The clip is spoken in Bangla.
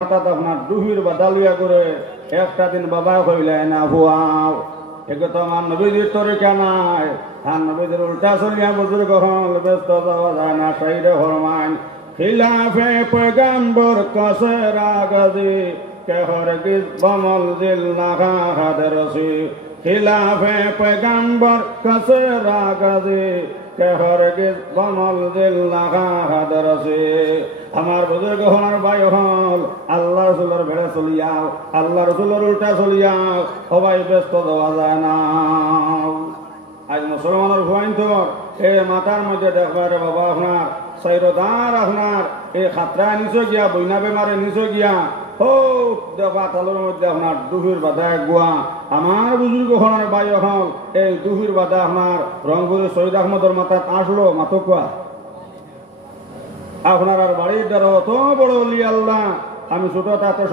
হঠাৎ আপনার দুহির বাদালিয়া করে একটা দিন বাবা কইলে না হুয়াও একে তো আমার নবীজির তরিকা নাই আর নবীজির উল্টা চলিয়া বুজুর্গ হল ব্যস্ত যাওয়া যায় না সাইডে ফরমান খিলাফে পয়গাম্বর কসের আগাজি কেহর গিজ বমল দিল নাগা হাদের রসি খিলাফে পয়গাম্বর কসের আগাজি কেহর গিজ বমল দিল নাগা হাদের রসি আমার বুজুর্গ হনার ভাই হল আল্লাহ রসুলের ভেড়ে চলিয়াও আল্লাহ রসুলের উল্টা চলিয়াও সবাই ব্যস্ত দেওয়া যায় না। আজ মুসলমানের হুয়াইন তো এ মাথার মধ্যে দেখবার বাবা আপনার সাইরদার আপনার এই খাতরা নিচে গিয়া বইনা বেমারে নিচে গিয়া হো দেখবা তালের মধ্যে আপনার দুহির বাধা গুয়া আমার বুজুর্গ হনার ভাই হল এই দুহির বাধা আপনার রংপুরের শহীদ আহমদের মাথায় আসলো মাথকুয়া আপনার আর বাড়ির দ্বারা অত বড় অলি আল্লাহ আমি ছোট তাতে